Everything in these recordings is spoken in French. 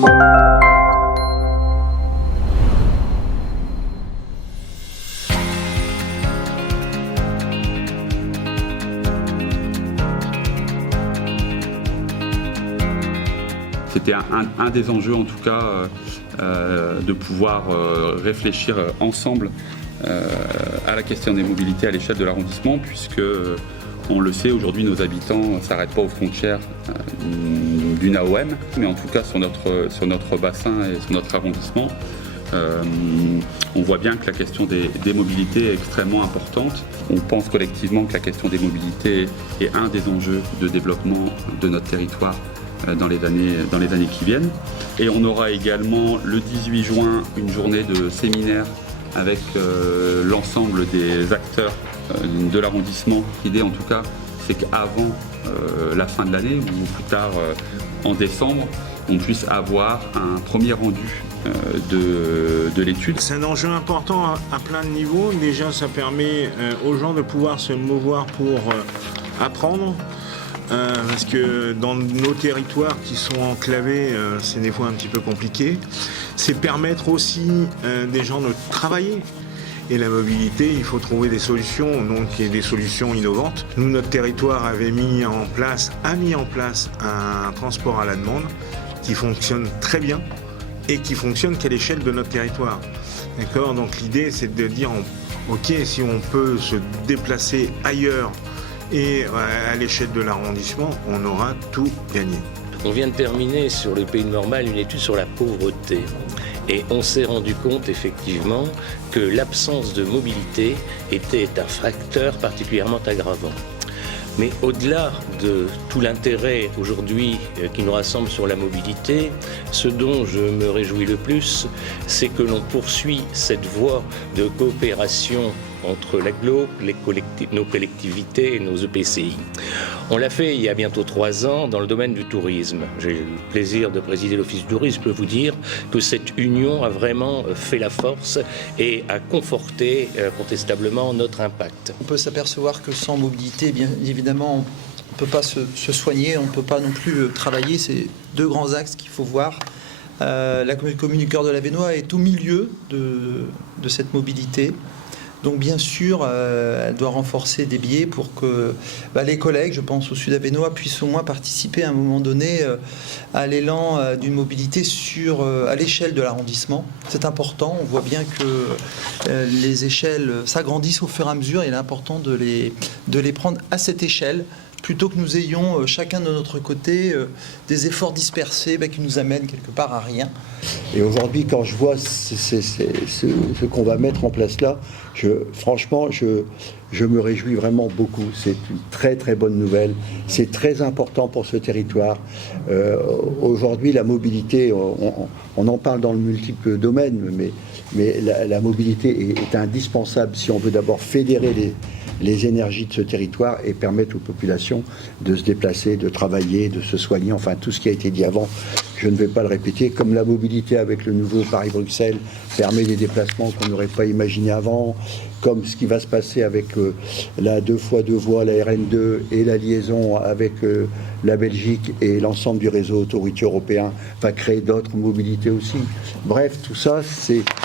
C'était un des enjeux, en tout cas, de pouvoir réfléchir ensemble à la question des mobilités à l'échelle de l'arrondissement, puisque, on le sait, aujourd'hui, nos habitants ne s'arrêtent pas aux frontières d'une AOM, mais en tout cas sur notre bassin et sur notre arrondissement. On voit bien que la question des mobilités est extrêmement importante. On pense collectivement que la question des mobilités est un des enjeux de développement de notre territoire dans les années qui viennent. Et on aura également le 18 juin une journée de séminaire avec l'ensemble des acteurs de l'arrondissement. L'idée en tout cas, c'est qu'avant la fin de l'année ou plus tard en décembre, on puisse avoir un premier rendu de l'étude. C'est un enjeu important à plein de niveaux. Déjà, ça permet aux gens de pouvoir se mouvoir pour apprendre. Parce que dans nos territoires qui sont enclavés, c'est des fois un petit peu compliqué. C'est permettre aussi des gens de travailler. Et la mobilité, il faut trouver des solutions, donc il y a des solutions innovantes. Nous, notre territoire a mis en place un transport à la demande qui fonctionne très bien et qui fonctionne qu'à l'échelle de notre territoire. D'accord ? Donc l'idée, c'est de dire, ok, si on peut se déplacer ailleurs et à l'échelle de l'arrondissement, on aura tout gagné. On vient de terminer sur le Pays Normal une étude sur la pauvreté. Et on s'est rendu compte effectivement que l'absence de mobilité était un facteur particulièrement aggravant. Mais au-delà de tout l'intérêt aujourd'hui qui nous rassemble sur la mobilité, ce dont je me réjouis le plus, c'est que l'on poursuit cette voie de coopération entre l'agglo, nos collectivités et nos EPCI. On l'a fait il y a bientôt 3 ans dans le domaine du tourisme. J'ai eu le plaisir de présider l'Office du tourisme. Je peux vous dire que cette union a vraiment fait la force et a conforté contestablement notre impact. On peut s'apercevoir que sans mobilité, bien évidemment, on ne peut pas se soigner, on ne peut pas non plus travailler. C'est 2 grands axes qu'il faut voir. La commune du Cœur de l'Avesnois est au milieu de cette mobilité. Donc bien sûr, elle doit renforcer des biais pour que les collègues, je pense au Sud-Avesnois, puissent au moins participer à un moment donné à l'élan d'une mobilité à l'échelle de l'arrondissement. C'est important, on voit bien que les échelles s'agrandissent au fur et à mesure et il est important de les prendre à cette échelle, plutôt que nous ayons chacun de notre côté des efforts dispersés qui nous amènent quelque part à rien. Et aujourd'hui, quand je vois ce qu'on va mettre en place là, franchement, je me réjouis vraiment beaucoup. C'est une très très bonne nouvelle. C'est très important pour ce territoire. Aujourd'hui, la mobilité, on en parle dans le multiple domaine, mais la mobilité est indispensable si on veut d'abord fédérer les énergies de ce territoire et permettre aux populations de se déplacer, de travailler, de se soigner, enfin tout ce qui a été dit avant, je ne vais pas le répéter. Comme la mobilité avec le nouveau Paris-Bruxelles permet des déplacements qu'on n'aurait pas imaginés avant, comme ce qui va se passer avec la 2x2 voies, la RN2 et la liaison avec la Belgique et l'ensemble du réseau autoroutier européen va créer d'autres mobilités aussi. Bref, tout ça,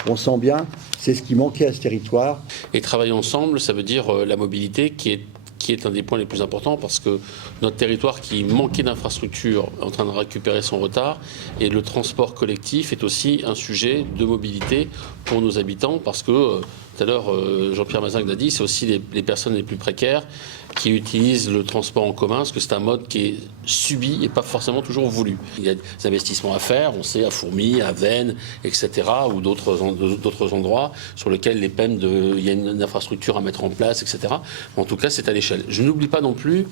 on sent bien, c'est ce qui manquait à ce territoire. Et travailler ensemble, ça veut dire la mobilité qui est un des points les plus importants parce que notre territoire qui manquait d'infrastructures est en train de récupérer son retard et le transport collectif est aussi un sujet de mobilité pour nos habitants parce que tout à l'heure Jean-Pierre Mazin l'a dit, c'est aussi les personnes les plus précaires qui utilisent le transport en commun parce que c'est un mode qui est subi et pas forcément toujours voulu. Il y a des investissements à faire, on sait à Fourmies, à Vennes, etc. ou d'autres endroits sur lesquels il y a une infrastructure à mettre en place, etc. En tout cas, c'est à l'échelle. Je n'oublie pas non plus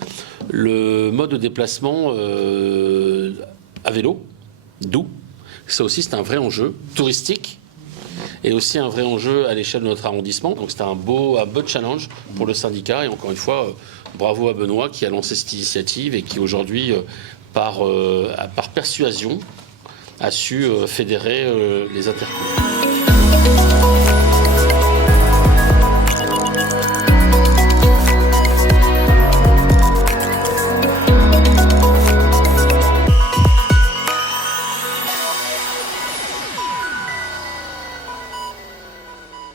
le mode de déplacement à vélo, doux. Ça aussi, c'est un vrai enjeu touristique et aussi un vrai enjeu à l'échelle de notre arrondissement. Donc c'était un beau challenge pour le syndicat. Et encore une fois, bravo à Benoît qui a lancé cette initiative et qui aujourd'hui, par persuasion, a su fédérer les intercommunes.